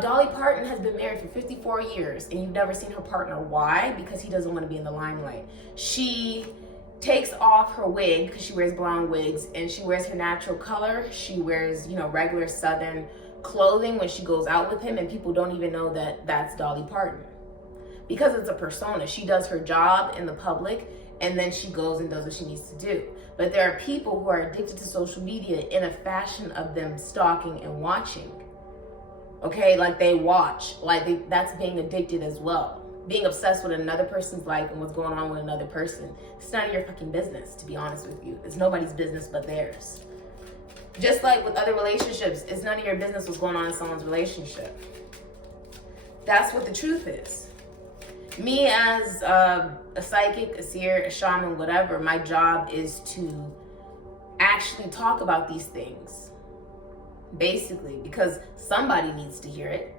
Dolly Parton has been married for 54 years, and you've never seen her partner. Why? Because he doesn't want to be in the limelight. She takes off her wig, because she wears blonde wigs, and she wears her natural color. She wears, you know, regular Southern clothing when she goes out with him, and people don't even know that that's Dolly Parton. Because it's a persona. She does her job in the public, and then she goes and does what she needs to do. But there are people who are addicted to social media in a fashion of them stalking and watching. Okay, like they watch, like that's being addicted as well. Being obsessed with another person's life and what's going on with another person. It's none of your fucking business, to be honest with you. It's nobody's business but theirs. Just like with other relationships, it's none of your business what's going on in someone's relationship. That's what the truth is. Me as a psychic, a seer, a shaman, whatever, my job is to actually talk about these things. Basically, because somebody needs to hear it.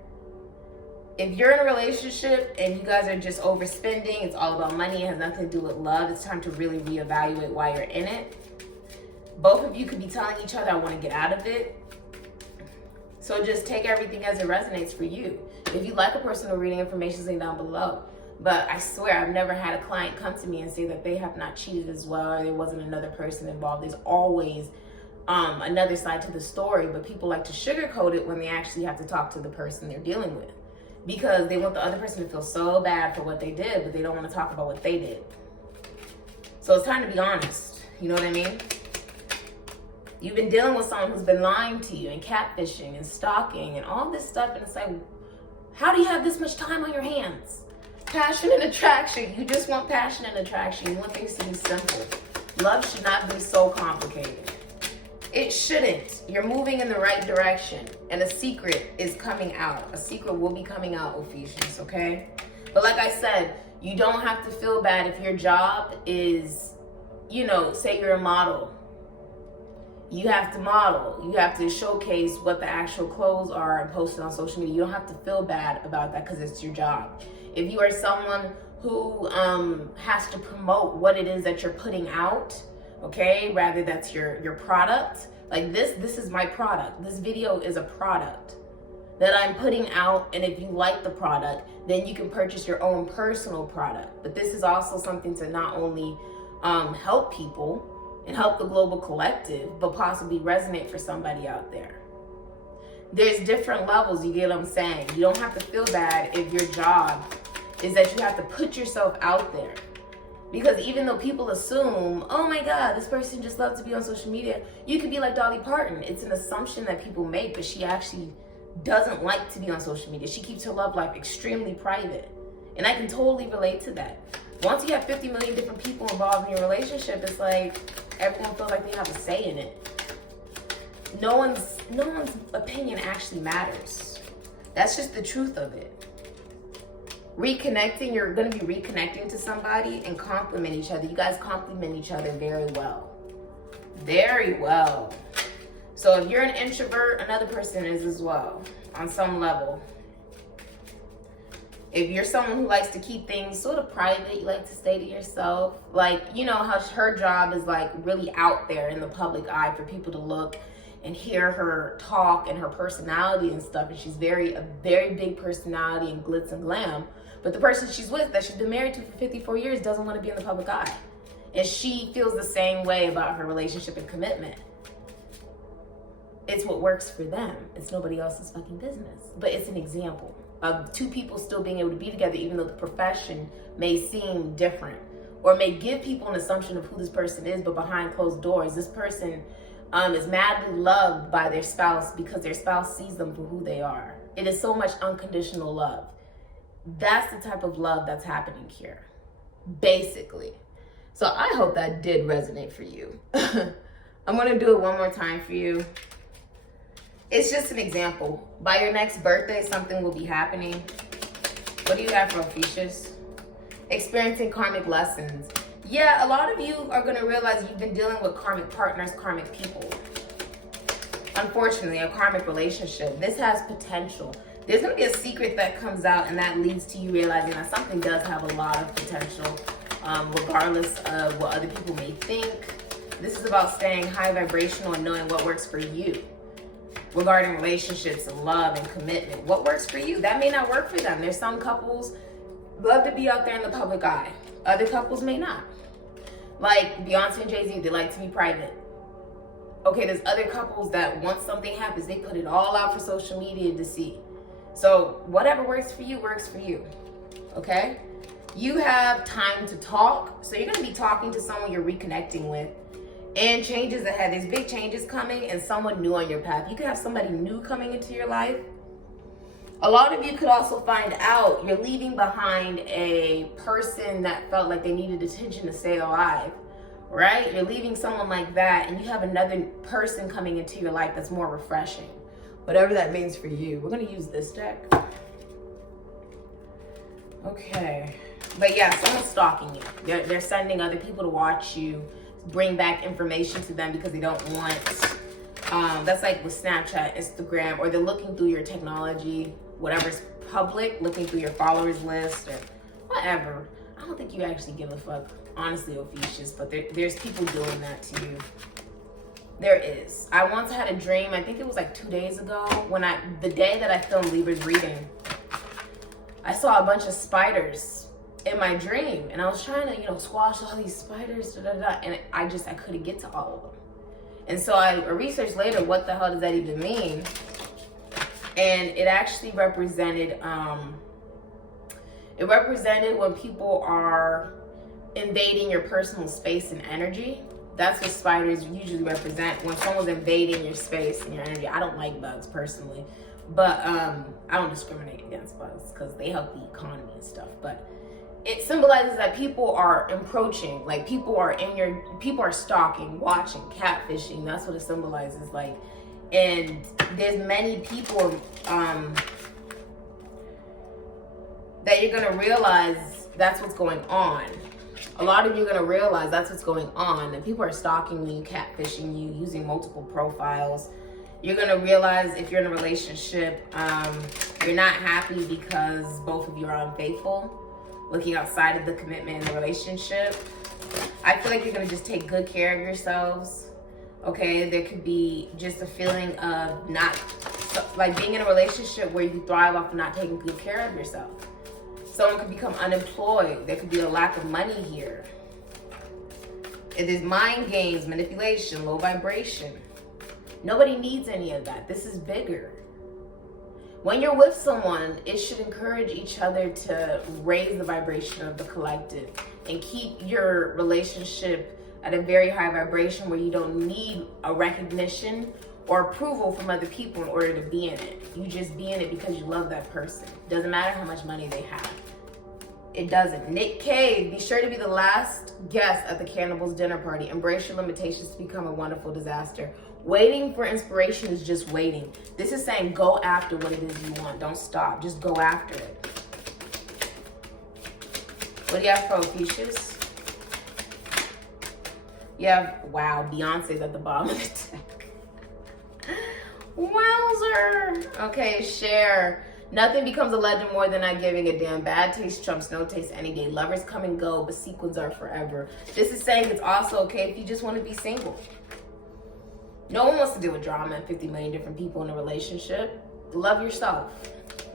If you're in a relationship and you guys are just overspending, it's all about money, it has nothing to do with love, it's time to really reevaluate why you're in it. Both of you could be telling each other, I want to get out of it. So just take everything as it resonates for you. If you like a personal reading, information is down below. But I swear, I've never had a client come to me and say that they have not cheated as well, or there wasn't another person involved. There's always another side to the story, but people like to sugarcoat it when they actually have to talk to the person they're dealing with, because they want the other person to feel so bad for what they did, but they don't want to talk about what they did. So it's time to be honest. You know what I mean? You've been dealing with someone who's been lying to you and catfishing and stalking and all this stuff, and it's like, how do you have this much time on your hands? Passion and attraction. You just want passion and attraction. You want things to be simple. Love should not be so complicated. It shouldn't. You're moving in the right direction, and a secret is coming out. A secret will be coming out, Ophiuchus, okay? But like I said, you don't have to feel bad if your job is, you know, say you're a model. You have to model. You have to showcase what the actual clothes are and post it on social media. You don't have to feel bad about that because it's your job. If you are someone who has to promote what it is that you're putting out, okay, rather that's your product, like this is my product. This video is a product that I'm putting out, and if you like the product, then you can purchase your own personal product. But this is also something to not only help people and help the global collective, but possibly resonate for somebody out there. There's different levels, you get what I'm saying? You don't have to feel bad if your job is that you have to put yourself out there. Because even though people assume, oh my God, this person just loves to be on social media, you could be like Dolly Parton. It's an assumption that people make, but she actually doesn't like to be on social media. She keeps her love life extremely private. And I can totally relate to that. Once you have 50 million different people involved in your relationship, it's like everyone feels like they have a say in it. No one's opinion actually matters. That's just the truth of it. Reconnecting, you're going to be reconnecting to somebody and compliment each other. You guys compliment each other very well. Very well. So if you're an introvert, another person is as well, on some level. If you're someone who likes to keep things sort of private, you like to stay to yourself, like, you know how her job is like really out there in the public eye for people to look and hear her talk and her personality and stuff. And she's a very big personality and glitz and glam. But the person she's with, that she's been married to for 54 years, doesn't want to be in the public eye. And she feels the same way about her relationship and commitment. It's what works for them. It's nobody else's fucking business. But it's an example of two people still being able to be together, even though the profession may seem different or may give people an assumption of who this person is, but behind closed doors, this person is madly loved by their spouse because their spouse sees them for who they are. It is so much unconditional love. That's the type of love that's happening here, basically. So I hope that did resonate for you. I'm going to do it one more time for you. It's just an example. By your next birthday, something will be happening. What do you got for Ophiuchus? Experiencing karmic lessons. Yeah, a lot of you are going to realize you've been dealing with karmic partners, karmic people. Unfortunately, a karmic relationship. This has potential. There's going to be a secret that comes out, and that leads to you realizing that something does have a lot of potential, regardless of what other people may think. This is about staying high vibrational and knowing what works for you regarding relationships and love and commitment. What works for you? That may not work for them. There's some couples love to be out there in the public eye. Other couples may not. Like Beyonce and Jay-Z, they like to be private. Okay, there's other couples that once something happens, they put it all out for social media to see. So whatever works for you, works for you. Okay? You have time to talk. So you're going to be talking to someone you're reconnecting with. And changes ahead. There's big changes coming and someone new on your path. You could have somebody new coming into your life. A lot of you could also find out you're leaving behind a person that felt like they needed attention to stay alive, right? You're leaving someone like that, and you have another person coming into your life that's more refreshing. Whatever that means for you. We're going to use this deck. Okay. But yeah, someone's stalking you. They're sending other people to watch you, bring back information to them because they don't want... that's like with Snapchat, Instagram, or they're looking through your technology, whatever's public, looking through your followers list or whatever. I don't think you actually give a fuck, honestly, Ophiuchus, but there's people doing that to you. There is. I once had a dream, I think it was like 2 days ago, the day that I filmed Libra's reading, I saw a bunch of spiders in my dream, and I was trying to, squash all these spiders, and I couldn't get to all of them. And so I researched later, what the hell does that even mean? And it actually represented, when people are invading your personal space and energy. That's what spiders usually represent, when someone's invading your space and your energy. I don't like bugs personally, but I don't discriminate against bugs because they help the economy and stuff. But it symbolizes that people are encroaching, like people are stalking, watching, catfishing. That's what it symbolizes, like. And there's many people that you're gonna realize that's what's going on. A lot of you are gonna realize that's what's going on, and people are stalking you, catfishing you, using multiple profiles. You're gonna realize if you're in a relationship, you're not happy because both of you are unfaithful, looking outside of the commitment in the relationship. I feel like you're gonna just take good care of yourselves. Okay, there could be just a feeling of like being in a relationship where you thrive off of not taking good care of yourself. Someone could become unemployed. There could be a lack of money here. It is mind games, manipulation, low vibration. Nobody needs any of that. This is bigger. When you're with someone, it should encourage each other to raise the vibration of the collective and keep your relationship at a very high vibration where you don't need a recognition or approval from other people in order to be in it. You just be in it because you love that person. Doesn't matter how much money they have. It doesn't. Nick Cave, be sure to be the last guest at the cannibals dinner party. Embrace your limitations to become a wonderful disaster. Waiting for inspiration is just waiting. This is saying go after what it is you want. Don't stop. Just go after it. What do you have for Ophiuchus? You have, wow, Beyonce's at the bottom of the deck. Wowzer. Okay, share. Nothing becomes a legend more than not giving a damn. Bad taste trumps no taste any day. Lovers come and go, but sequins are forever. This is saying it's also okay if you just want to be single. No one wants to deal with drama and 50 million different people in a relationship. Love yourself.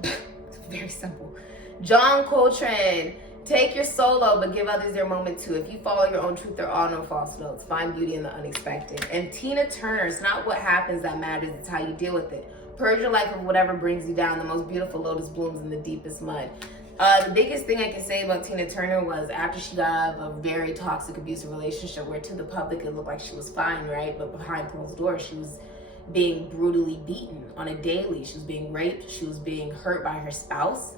It's very simple. John Coltrane. Take your solo, but give others their moment too. If you follow your own truth, there are no false notes. Find beauty in the unexpected. And Tina Turner, it's not what happens that matters, it's how you deal with it. Purge your life of whatever brings you down. The most beautiful lotus blooms in the deepest mud. The biggest thing I can say about Tina Turner was after she got out of a very toxic, abusive relationship where to the public it looked like she was fine, right? But behind closed doors, she was being brutally beaten on a daily. She was being raped. She was being hurt by her spouse.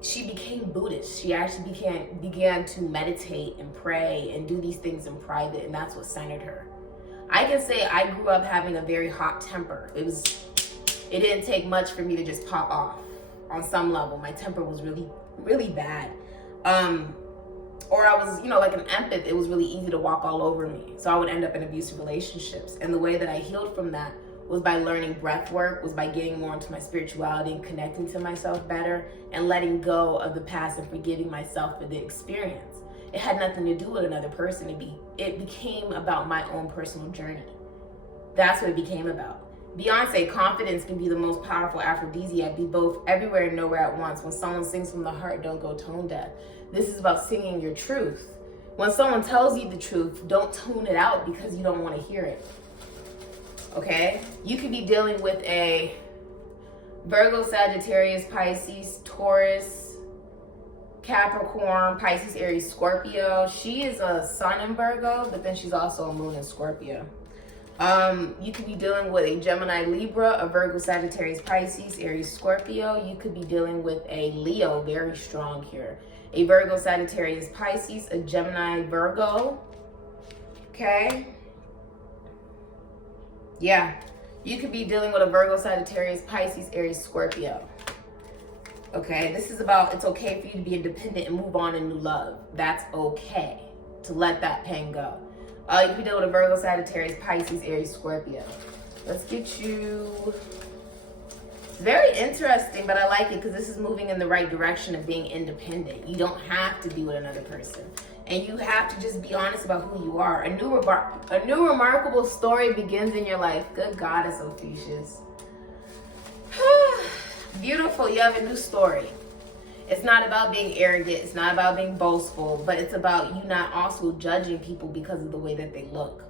She became Buddhist. She actually began to meditate and pray and do these things in private, and that's what centered her. I can say I grew up having a very hot temper. It didn't take much for me to just pop off on some level. My temper was really, really bad. or I was, you know, like an empath. It was really easy to walk all over me. So I would end up in abusive relationships. And the way that I healed from that was by learning breath work, was by getting more into my spirituality and connecting to myself better and letting go of the past and forgiving myself for the experience. It had nothing to do with another person. It became about my own personal journey. That's what it became about. Beyonce, confidence can be the most powerful aphrodisiac, be both everywhere and nowhere at once. When someone sings from the heart, don't go tone deaf. This is about singing your truth. When someone tells you the truth, don't tune it out because you don't want to hear it. Okay? You could be dealing with a Virgo, Sagittarius, Pisces, Taurus, Capricorn, Pisces, Aries, Scorpio. She is a sun in Virgo, but then she's also a moon in Scorpio. You could be dealing with a Gemini, Libra, a Virgo, Sagittarius, Pisces, Aries, Scorpio. You could be dealing with a Leo, very strong here. A Virgo, Sagittarius, Pisces, a Gemini, Virgo. Okay? Yeah. You could be dealing with a Virgo, Sagittarius, Pisces, Aries, Scorpio. Okay? This is about, it's okay for you to be independent and move on in new love. That's okay to let that pain go. You can be dealing with a Virgo, Sagittarius, Pisces, Aries, Scorpio. Let's get you... It's very interesting, but I like it because this is moving in the right direction of being independent. You don't have to be with another person. And you have to just be honest about who you are. A new remarkable story begins in your life. Good goddess, Ophiuchus. Beautiful, you have a new story. It's not about being arrogant. It's not about being boastful, but it's about you not also judging people because of the way that they look.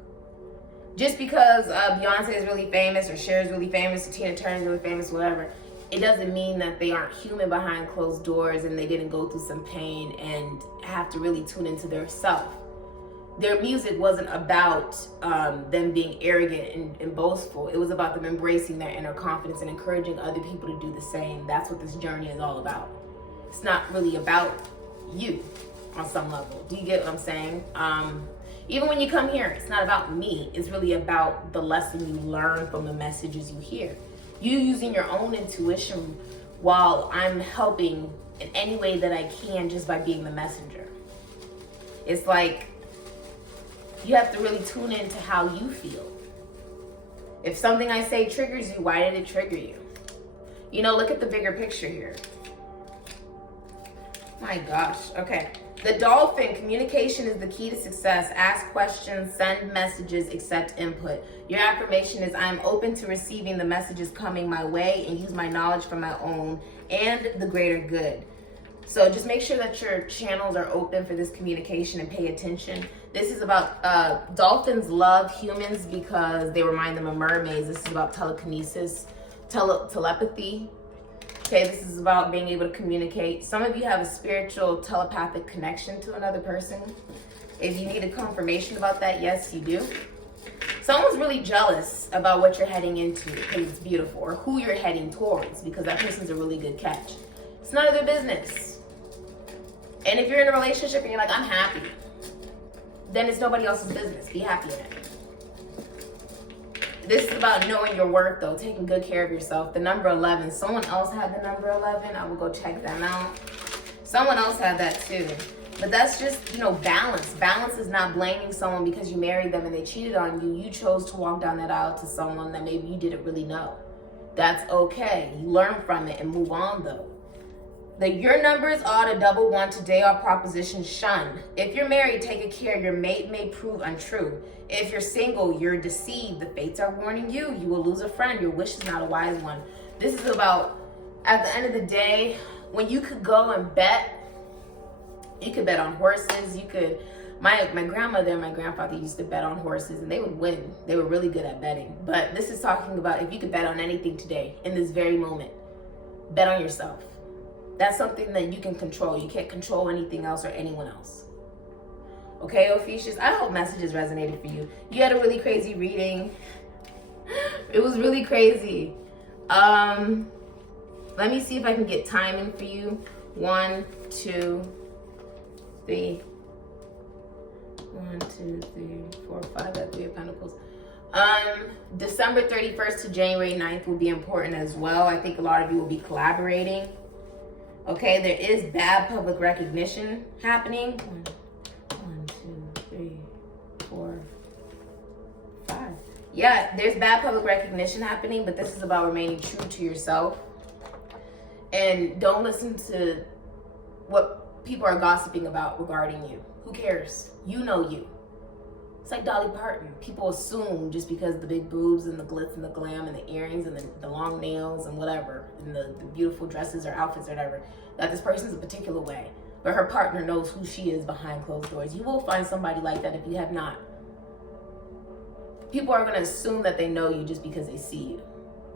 Just because Beyonce is really famous or Cher is really famous or Tina Turner is really famous, whatever, it doesn't mean that they aren't human behind closed doors and they didn't go through some pain and have to really tune into their self. Their music wasn't about them being arrogant and boastful. It was about them embracing their inner confidence and encouraging other people to do the same. That's what this journey is all about. It's not really about you on some level. Do you get what I'm saying? Even when you come here, it's not about me. It's really about the lesson you learn from the messages you hear. You using your own intuition while I'm helping in any way that I can just by being the messenger. It's like you have to really tune into how you feel. If something I say triggers you, why did it trigger you? You know, look at the bigger picture here. My gosh, okay. The dolphin, communication is the key to success. Ask questions, send messages, accept input. Your affirmation is, I am open to receiving the messages coming my way and use my knowledge for my own and the greater good. So just make sure that your channels are open for this communication and pay attention. This is about, dolphins love humans because they remind them of mermaids. This is about telekinesis, telepathy. Okay, this is about being able to communicate. Some of you have a spiritual telepathic connection to another person. If you need a confirmation about that, yes, you do. Someone's really jealous about what you're heading into because it's beautiful, or who you're heading towards because that person's a really good catch. It's none of their business. And if you're in a relationship and you're like, I'm happy, then it's nobody else's business. Be happy in it. This is about knowing your worth, though, taking good care of yourself. The number 11, someone else had the number 11. I will go check them out. Someone else had that too. But that's just, you know, balance. Balance is not blaming someone because you married them and they cheated on you. You chose to walk down that aisle to someone that maybe you didn't really know. That's okay. You learn from it and move on, though. Your numbers are to double one. Today are propositions shun. If you're married, take care. Your mate may prove untrue. If you're single, you're deceived. The fates are warning you. You will lose a friend. Your wish is not a wise one. This is about, at the end of the day, when you could go and bet, you could bet on horses. You could, my grandmother and my grandfather used to bet on horses and they would win. They were really good at betting. But this is talking about if you could bet on anything today, in this very moment, bet on yourself. That's something that you can control. You can't control anything else or anyone else. Okay, Ophiuchus, I hope messages resonated for you. You had a really crazy reading. It was really crazy. Let me see if I can get timing for you. 1, 2, 3. 1, 2, 3, 4, 5. That 3 of Pentacles. December 31st to January 9th will be important as well. I think a lot of you will be collaborating. Okay, there is bad public recognition happening. 1, 2, 3, 4, 5. Yeah, there's bad public recognition happening, but this is about remaining true to yourself. And don't listen to what people are gossiping about regarding you. Who cares? You know you. It's like Dolly Parton. People assume just because the big boobs and the glitz and the glam and the earrings and the long nails and whatever, and the beautiful dresses or outfits or whatever, that this person's a particular way. But her partner knows who she is behind closed doors. You will find somebody like that if you have not. People are going to assume that they know you just because they see you.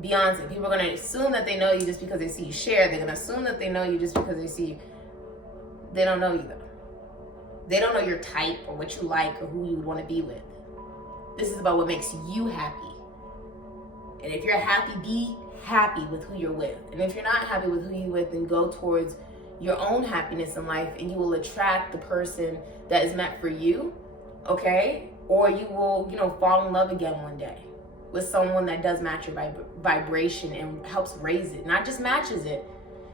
Beyonce, people are going to assume that they know you just because they see you. Cher, they're going to assume that they know you just because they see you. They don't know you though. They don't know your type or what you like or who you would want to be with. This is about what makes you happy. And if you're happy, be happy with who you're with. And if you're not happy with who you're with, then go towards your own happiness in life, and you will attract the person that is meant for you, okay? Or you will, fall in love again one day with someone that does match your vibration and helps raise it. Not just matches it,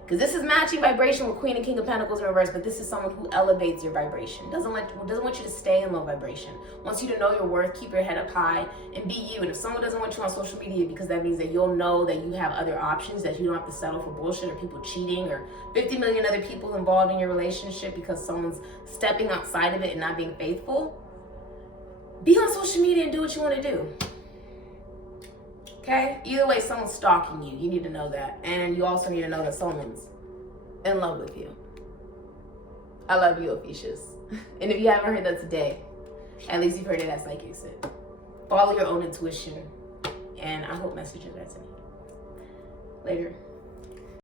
because this is matching vibration with Queen and King of Pentacles in reverse, but this is someone who elevates your vibration. Doesn't want you to stay in low vibration. Wants you to know your worth, keep your head up high, and be you. And if someone doesn't want you on social media, because that means that you'll know that you have other options, that you don't have to settle for bullshit or people cheating or 50 million other people involved in your relationship because someone's stepping outside of it and not being faithful. Be on social media and do what you want to do. Okay? Either way, someone's stalking you. You need to know that. And you also need to know that someone's in love with you. I love you, Ophiuchus. And if you haven't heard that today, at least you've heard it at Sikiksyd. Follow your own intuition. And I hope messages resonate. Later.